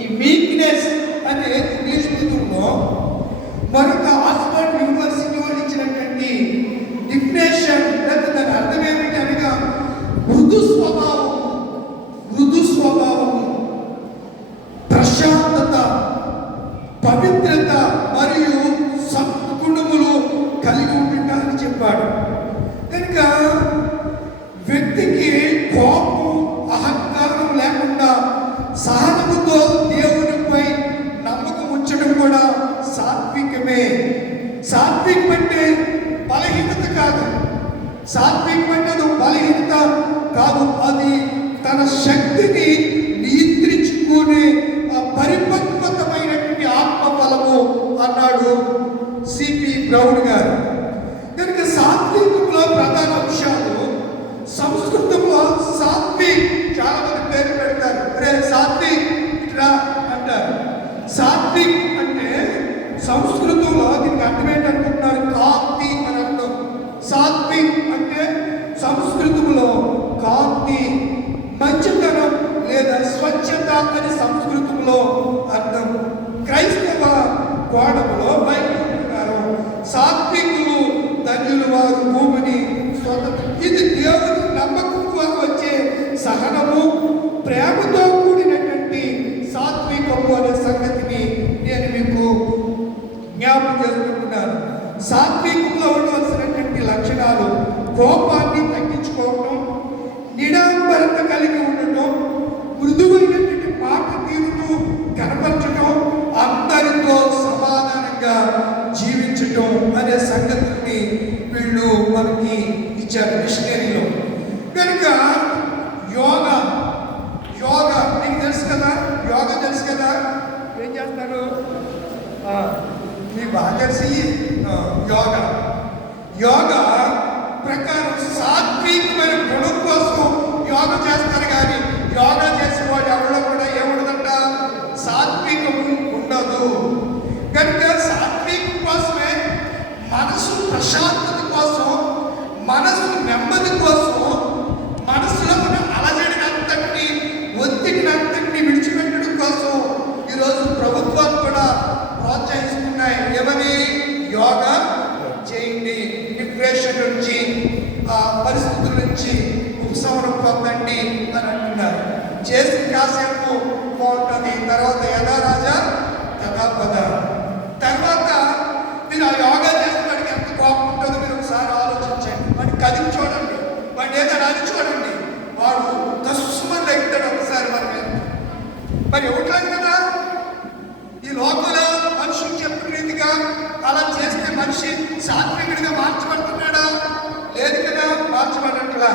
ఈ వీక్నెస్ అనే ఇంగ్లీష్ పుస్తకంలో మరొక ఆక్స్ఫర్డ్ యూనివర్సిటీ వాళ్ళు ఇచ్చినటువంటి డిఫినేషన్, లేదా దాని అర్థం ఏమిటి అనగా మృదు స్వభావము, ప్రశాంతత, పవిత్రత మరియు సద్గుణములు కలిగి ఉంటారని చెప్పాడు. కనుక వ్యక్తికి కోపం, అహంకారం లేకుండా సహనముతో దేవునిపై నమ్మకం ఉంచడం కూడా సాత్వికమే. సాత్వికం అంటే బలహీనత కాదు. సాత్వికం అంటే అది బలహీనత కాదు. అది తన శక్తిని నియంత్రించుకునే పరిపక్వతమైనటువంటి ఆత్మబలము అన్నాడు సిపి బ్రౌన్ గారు. కనుక సాత్వికంలో ప్రధాన అంశాలు, సంస్కృతంలో సాత్విక్ చాలా మంది పేరు పెడతారు, అరే సాత్విక్ ఇట్లా అంటారు. సాత్విక్ అంటే సంస్కృతంలో దీనికి అర్థం ఏంటనుకుంటున్నారు? కాంతి అని అర్థం. సాత్విక్ అంటే సంస్కృతంలో కాంతి, మంచితనం లేదా స్వచ్ఛత అని సంస్కృతంలో అర్థం. క్రైస్తవ కోణంలో బైబిల్ ప్రకారం సాత్వికులు ధన్యులు వారు భూమిని స్వతంత్రం. ఇది దేవుని నమ్మకం ద్వారా వచ్చే సహనము, ప్రేమతో కూడినటువంటి సాత్వికము అనే సంగతిని నేను మీకు జ్ఞాపకం చేసుకుంటున్నాను. సాత్వికంలో ఉండవలసినటువంటి లక్షణాలు: కోపాన్ని తగ్గించుకోవడం, నిడాంబరత కలిగి ఉండటం, మృదువైనటువంటి మాట తీరును కనపరచడం, అందరితో సమాధానంగా జీవించటం అనే సంగతిని వీళ్ళు మనకి ఇచ్చారు మిషనరీలో. కనుక యోగా మీకు తెలుసు కదా, యోగా తెలుసు కదా, ఏం చేస్తారు మీకు బాగా తెలిసి యోగా ప్రకారం సాత్వికమైన గుణం కోసం యోగా చేస్తారు. కానీ యోగా చేసే వాడు ఎవరిలో కూడా ఏముండదంట, సాత్వికము ఉండదు. కనుక సాత్వికం కోసమే మనసు ప్రశాంతత కోసం, మనసు నెమ్మది కోసం, మనసులో ఉన్న అలజడిని అంతటిని, ఒత్తిడిని అంతటిని విడిచిపెట్టడం కోసం ఈరోజు ప్రభుత్వాలు కూడా ప్రోత్సహిస్తున్నాయి. ఏమని? యోగా చేయండి, డిప్రెషన్ నుంచి, పరిస్థితుల నుంచి ఉపశమనం పొందండి అని అంటున్నారు. చేసి కాసేపు బాగుంటుంది, తర్వాత యథా రాజా తథా పద. తర్వాత మీరు ఆ యోగా చేసేవాడికి ఎంత కోపం ఉంటుందో మీరు ఒకసారి ఆలోచించండి. వాడిని కదిలి చూడండి, వాడిని ఏదైనా అది చూడండి, వాడు తస్సుమని లెగుతాడు ఒకసారి మన మీద. మరి ఇవ్వట్లేదు కదా. ఈ లోకంలో మనుషులు చెప్పిన రీతిగా అలా చేస్తే మనిషి సాత్వికుడిగా మార్చబడుతున్నాడా? లేదు కదా, మార్చబడట్లా.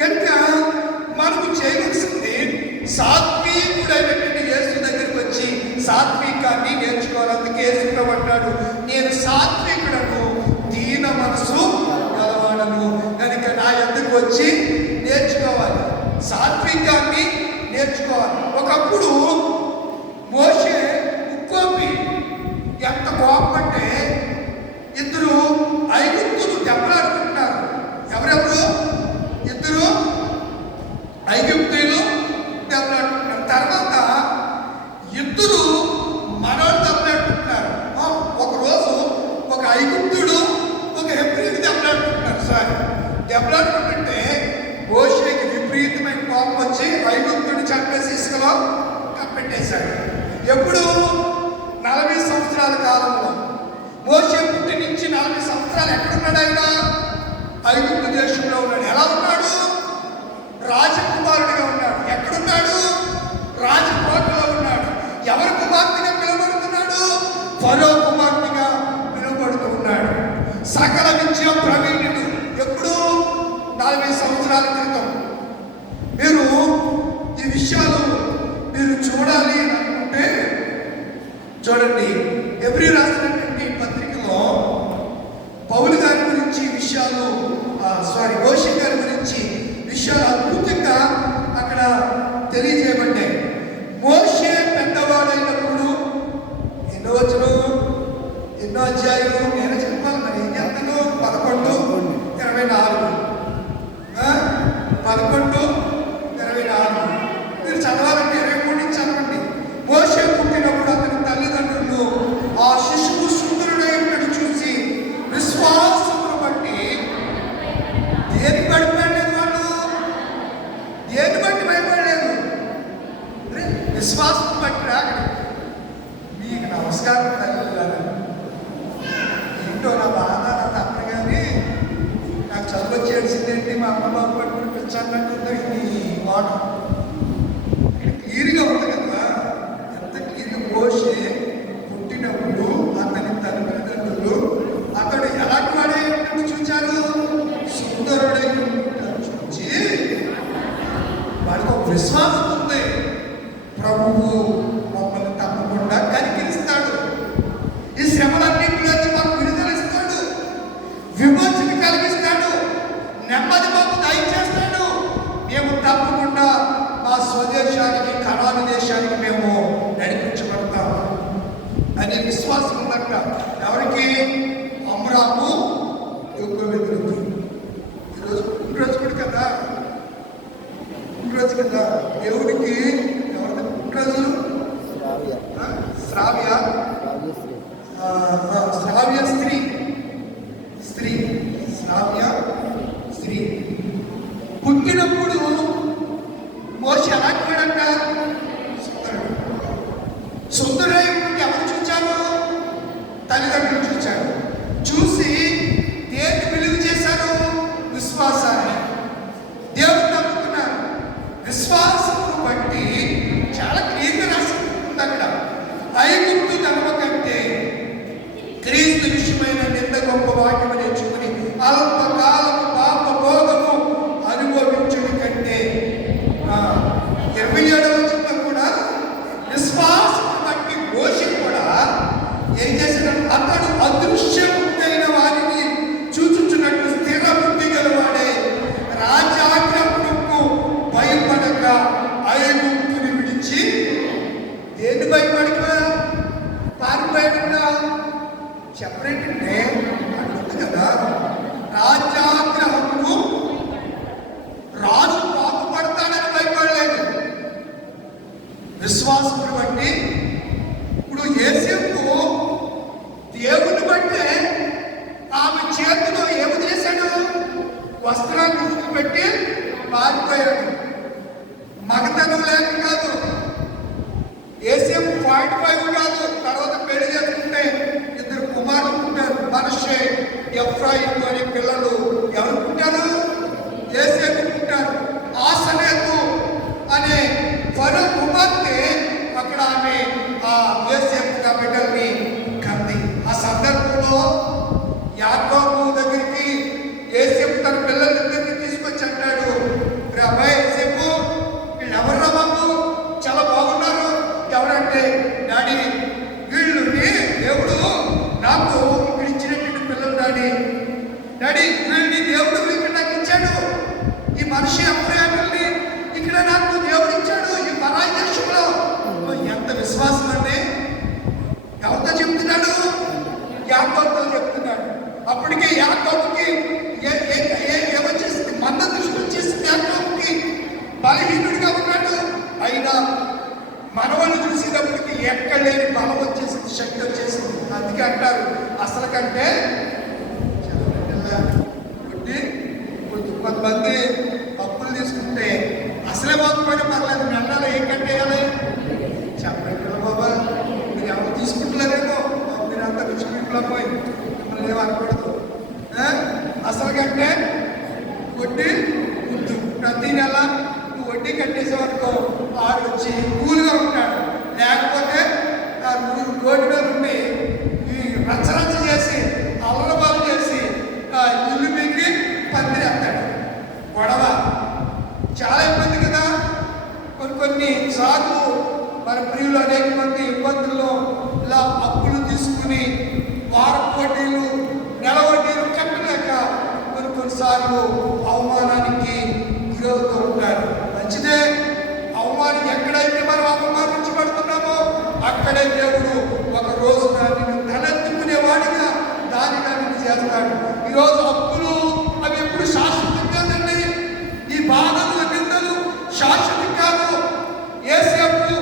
కనుక మనకు చేయవలసింది సాత్వికుడైనటువంటి యేసు దగ్గరికి వచ్చి సాత్వికాన్ని నేర్చుకోవాలి. అందుకే యేసు అంటాడు, నేను సాత్వికుడను, దీన మనసు గలవాడను. కనుక నా యొద్దకు వచ్చి నేర్చుకోవాలి, సాత్వికాన్ని నేర్చుకోవాలి. ఒకప్పుడు మోషే ఉక్కోపి, ఎంత కోపం అంటే ఇద్దరు ఐగుప్తులు దెబ్బలాడుకుంటున్నారు. ఎవరెవరు? ఇద్దరు ఐగుప్తులు దెబ్బలాడుకుంటున్నారు. తర్వాత ఇద్దరు మనోళ్ళు దెబ్బలాడుకుంటున్నారు. ఒకరోజు ఒక ఐగుప్తుడు ఒక హెబ్రీయుడు దెబ్బలాడుకుంటున్నారు. దెబ్బలాడుకుంటుంటే మోషేకి విపరీతమైన కోపం వచ్చి ఐగుప్తుడు చంపేసి ఇసుకలో కప్పెట్టేశాడు. ఎప్పుడు? 40 సంవత్సరాల కాలంలో. మోషే పుట్టి నుంచి 40 సంవత్సరాలు ఎక్కడున్నాడు ఆయన? ఐగుప్తు దేశంలో ఉన్నాడు. ఎలా ఉన్నాడు? రాజకుమారుడిగా ఉన్నాడు. ఎక్కడున్నాడు? రాజకోటలో ఉన్నాడు. ఎవరి కుమార్తెగా పిలువబడుతున్నాడు? ఫరో కుమార్తెగా పిలువబడుతూ ఉన్నాడు. సకల విద్య ప్రవీణుడు. ఎప్పుడు? 40 సంవత్సరాల క్రితం. మీరు ఈ విషయాలు మీరు చూడాలి అనుకుంటే చూడండి, ఎబ్రీ రాసినటువంటి పత్రికలో పౌలు గారి గురించి విషయాలు, మోషే గారి గురించి విషయాలు అద్భుతంగా అక్కడ తెలియజేయబడ్డాయి. మోషే పెద్దవాడైనప్పుడు ఎన్నో అధ్యాయులు నేను చెప్పాలి, మరి ఏం చేస్తాను? 11:24 11:24 మీరు చదవాలంటే 23 నుంచి చదవండి. కానీ నాకు చదువు వచ్చి ఏడ్చిందేంటి మా అమ్మ బాబు పట్టుకుని పిచ్చాలంటుందో ఈ మాట క్లియర్గా ఉంది కదా. ఎంత క్లియర్గా పోసి పుట్టినప్పుడు అతని తల్లిదండ్రులు అతడు ఎలాంటి వాడే చూచారు, సుందరుడై చూచి వాడికి ఒక విశ్వాసం ఉంది, ప్రభువు మమ్మల్ని తప్పకుండా కనికరిస్తాడు, ఈ శ్రమలన్నింటిలోంచి మాకు విడుదలిస్తాడు, విమోచన కలిగిస్తాడు, నెమ్మది మాకు దయచేస్తాడు, మేము తప్పకుండా మా స్వదేశానికి కనాను దేశానికి మేము నడిపించబడతాం అనే విశ్వాసం ఉందంట. ఎవరికి? అమ్రాము యోగవేదుడికి. ఈరోజు పుట్టినరోజు కూడా కదా, పుట్టినరోజు కదా దేవుడికి. ఎవరి పుట్టినరోజు? శ్రావ్య స్త్రీ శ్రావ్య స్త్రీ పుట్టినప్పుడు మోషే ఎలాంటివాడంట? సుందరుడు. ఎవరు చూచారు? తల్లిదండ్రులు చూచారు. చూసి దేన్ని విలువ చేశారు? విశ్వాసాన్ని. దేవుడు నమ్ముతున్నారు. విశ్వాసం బట్టి చాలా క్లియర్గా రాసి ఉంది అక్కడ. ఐగుప్తు ధర్మ కంటే క్రీస్తు విషయమైన నింద గొప్ప వాక్యం నేర్చుకుని అల్పకాలము పాప భోగము అనుభవించుడి కంటే 27వ వచనంలో కూడా విశ్వాసం బట్టి మోషే కూడా ఏం చేశాడు? అతడు అదృశ్యమైన వారిని చూచుచున్నట్టు స్థిర బుద్ధి గలవాడే రాజాజ్ఞకు భయపడక ఐగుప్తుని విడిచి దేని భయపడక పారిపోయాడుగా చెప్పరేంటంటే అడుగుతుంది కదా. రాజాగ్రహము రాజు బాగుపడతాడని భయపడలేదు. విశ్వాసం బట్టి ఇప్పుడు యేసేపు దేవుని బట్టే ఆమె చేతిలో ఏమి చేశాడు? వస్త్రాన్ని విడిచిపెట్టి పారిపోయాడు. మగతనం లేక కాదు, యేసేపు 45 కాదు. తర్వాత పెళ్లి చేసుకుంటే 2 కుమారులు పుట్టారు. మనష్షే, ఎఫ్రాయిము అనే పిల్లలు ఎవరు పుట్టారు? యేసేపు పుట్టారు. ఆసనేతు అనే ఫరో కుమార్తె అక్కడ ఆమె ఆ యేసేపు బిడ్డల్ని కంది. ఆ సందర్భంలో యాకోబు దగ్గరికి యేసేపు తన పిల్లలిద్దరిని తీసుకొచ్చి అంటాడు, అబ్బాయి యేసేపు, వీళ్ళు ఎవర్రా బాబు, చాలా బాగున్నారు. ఎవరంటే, డాడీ వీళ్ళని దేవుడు నాకు ఇక్కడ ఇచ్చినటువంటి పిల్లలు డాడీ వీళ్ళని దేవుడు ఇక్కడ నాకు ఇచ్చాడు. ఈ మనిషి అప్రయాణుల్ని ఇక్కడ నాకు దేవుడు ఇచ్చాడు ఈ పరాయి దేశంలో. ఎంత విశ్వాసం అండి! ఎవరితో చెప్తున్నాడు? యాకోబుతో చెప్తున్నాడు. అప్పటికే యాకోబుకి ఏమొచ్చేసింది? మంద దృష్టి వచ్చేసింది. యాకోబుకి బలహీనుడిగా ఉన్నాడు. అయినా మనవలు చూసేటప్పటికి ఎక్కడ లేని బలం వచ్చేసింది, శక్తి వచ్చేసింది. అందుకే అంటారు అసలు కంటే కొంతమంది అప్పులు తీసుకుంటే అసలే పోకపోయినా పర్లేదు, నెలలో ఏం కట్టేయాలి చెప్పండి బాబా. మీరు ఎవరు తీసుకుంటలేరేమో, మీరు అంతా రుచిలో పోయి మిమ్మల్ని ఏమనకూడదు. అసలు కంటే వడ్డీ ప్రతి నెల నువ్వు వడ్డీ కట్టేసేవనుకో ఆడు వచ్చి కూలుగా ఉంటాడు. లేకపోతే రోడ్డు మీద ఉండి రచ్చరచ్చ చేసి అల్లరబాలు చేసి ఇల్లు మిగిలి పందిరేస్తాడు. గొడవ చాలా ఇబ్బంది కదా. కొన్ని సార్లు మన ప్రియులు అనేక మంది ఇబ్బందుల్లో ఇలా అప్పులు తీసుకుని వారం వడ్డీలు, నెల వడ్డీలు కట్టలేక కొన్నిసార్లు అవమానానికి గురవుతూ ఉంటారు. మంచిదే, అవమానం ఎక్కడైతే మనం అవమానించబడుతున్నామో అక్కడే దేవుడు ఒక రోజు నిన్ను తలెత్తుకునేవాడిగా దానిగా నిన్ను చేస్తాడు. ఈరోజు అప్పులు అవి ఎప్పుడు శాశ్వతం కాదండి. ఈ బాధలు నిందలు శాశ్వతం కాదు. యేసేపు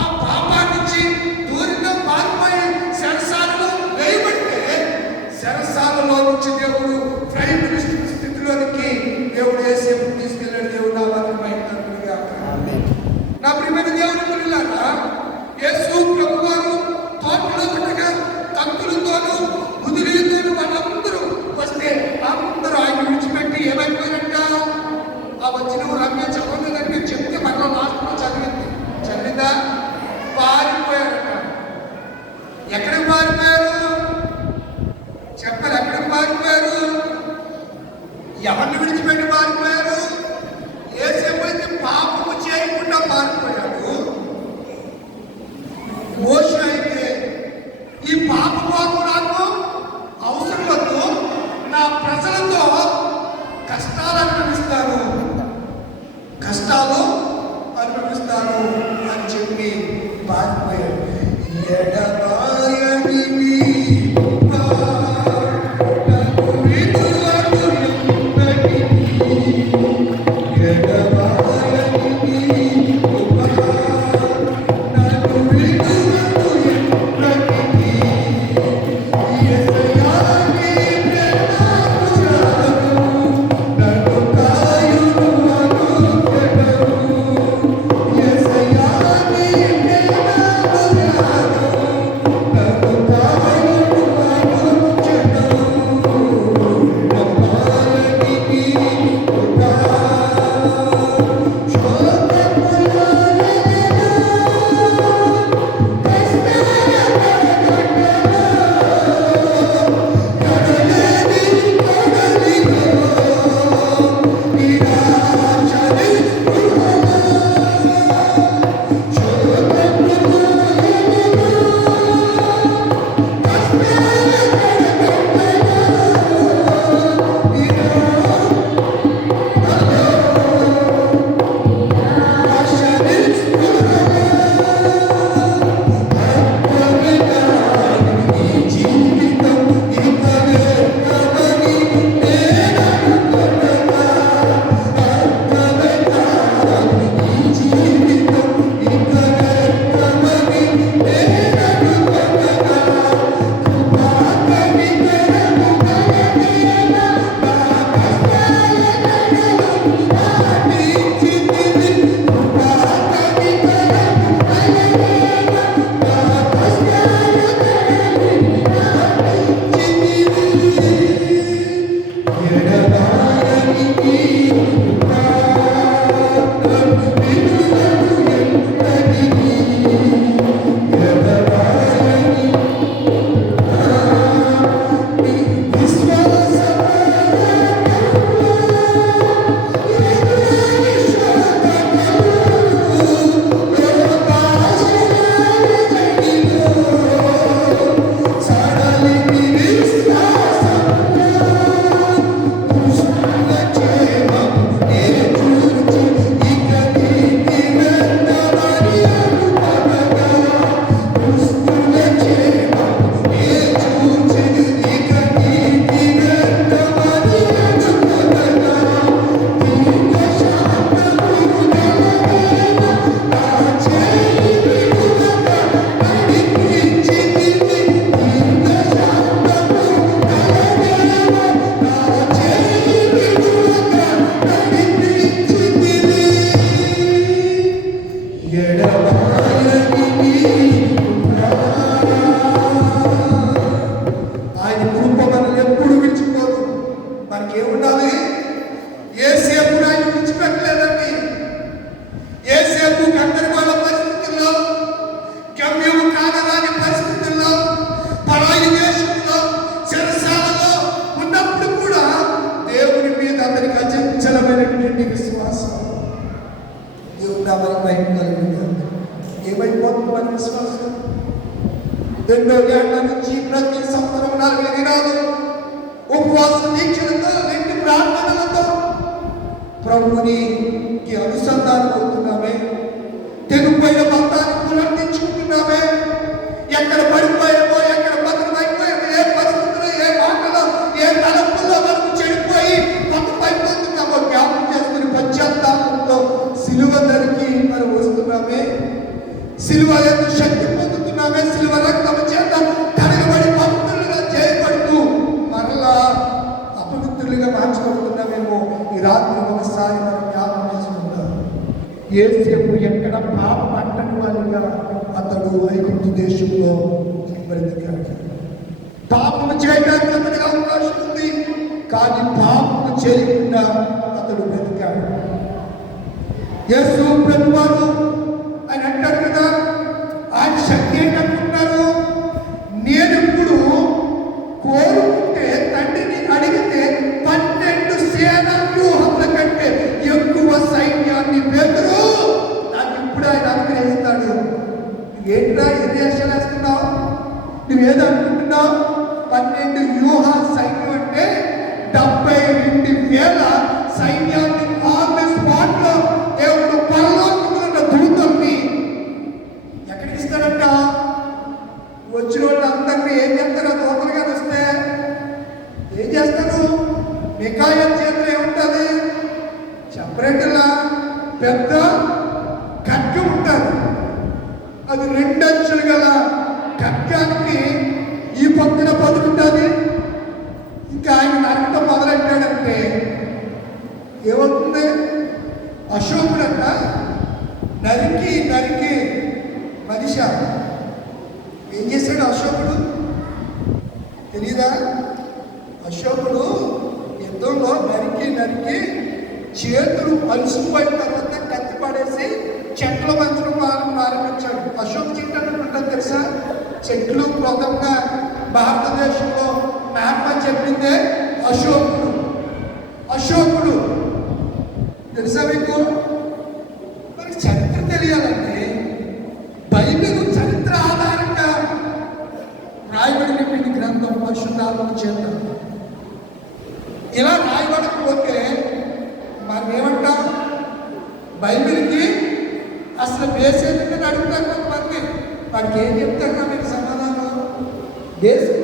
ఆ పాపాన్నించి దూరంగా పారిపోయి చెరసాలలో వేయబడితే చెరసాలలో నుంచి దేవుడు ప్రైమ్ మినిస్టర్ స్థితిలోనికి దేవుడు యేసేపు తీసుకెళ్ళాడు. దేవుడు నా ప్రియమైన దేవుని పిల్లలారా, యేసు ప్రభువారు తోటలో ఉండగా కత్తులతోనూ ముదిరితోనూ వాళ్ళందరూ వస్తే ఎవరిని విడిచిపెట్టి పారిపోయారు? యేసేపు అయితే పాపము చేయకుండా పారిపోయాడు. మోషే అయితే ఈ పాప పాపం నాకు అవసరం వద్దు, నా ప్రజలతో కష్టాలు అనుభవిస్తాను అని చెప్పి పారిపోయాడు. ఎడబాయని ఏమైపోతుంది మన విశ్వాసం? ఎన్నో ఏళ్ల నుంచి ప్రతి సంవత్సరం 4 దినాలు ఉపవాస దీక్షలతో, నిండి ప్రార్థనలతో ప్రభునికి అనుసంధానం అవుతున్నామే. తెగుపైన బంధాన్ని పునర్తించుకుంటున్నామే. ఎక్కడ పడిపోయామో, ఎక్కడ భద్రమైపోయామో, ఏ పరిస్థితుల్లో, ఏ మాటలో, ఏ తలంపుల్లో మనకు చెడిపోయి పైపోతున్నామో జ్ఞాపకం చేసుకుని పశ్చాత్తాపంతో సిలువ ధరికి మనం వస్తున్నామే. సిలువ యొక్క శక్తి పొందుతున్నామే. సిలువ రక్తము చేత కడగబడి పవిత్రులుగా చేయబడుతూ మరలా అపవిత్రులుగా మార్చబడుతున్నామేమో ఈ రాత్రి ఒకసారి మనం జ్ఞాపకం చేసుకుంటాం. యేసేపు ఎక్కడ పాపం అంటని వాడిగా అతడు ఐగుప్తు దేశంలో బ్రతికాడు. పాపము చేయడానికి అతనికి అవకాశం ఉంది, కానీ పాపము చేయకుండా అతడు బ్రతికాడు. యేసు ప్రభువారు ఆయన అంటారు కదా, ఆయన శక్తి ఏంటంటున్నారు, నేను ఇప్పుడు కోరుకుంటే తండ్రిని అడిగితే 12 సేవలు వేల సైన్యాన్ని ఆన్ ది స్పాట్ లో దేవుడు పరలోకమున్న దూతల్ని ఎక్కడికి ఇస్తాడంట? వచ్చిన వాళ్ళందరినీ ఏం చేస్తారు? దూతలుగా వస్తే ఏం చేస్తారు? మికాయా చేతిలో ఏముంటుంది? సెపరేట్లా పెద్ద ఖడ్గం ఉంటుంది. అది 2 అంచులు గల ఖడ్గానికి ఈ పక్కన 10 ఉంటుంది. ఇంకా ఆయన నరకటం మొదలెట్టాడంటే ఏమవుతుంది? అశోకుడంట నరికి నరికి మనిషి ఏం చేశాడు అశోకుడు తెలీదా? అశోకుడు యుద్ధంలో నరికి నరికి చేతులు అలసిపోయిన తర్వాత కత్తి పడేసి చెట్లు పంచడం ప్రారంభించాడు. అశోక్ చెట్టు అంటే ఉంటుంది తెలుసా? చెట్లు ప్రథమంగా భారతదేశంలో మ్యాప్ అని చెప్పిందే అశోకుడు. అశోకుడు తెలుసా మీకు? మనకి చరిత్ర తెలియాలంటే బైబిల్ చరిత్ర ఆధారంగా రాయబడినటువంటి గ్రంథం పరిశుద్ధాత్మ చేత. ఇలా రాయబడకపోతే మనం ఏమంటాం? బైబిల్కి అసలు బేసేదని అడుగుతారు కొంతమంది. వాడికి ఏం చెప్తారు? మీకు సమాధానం దేశం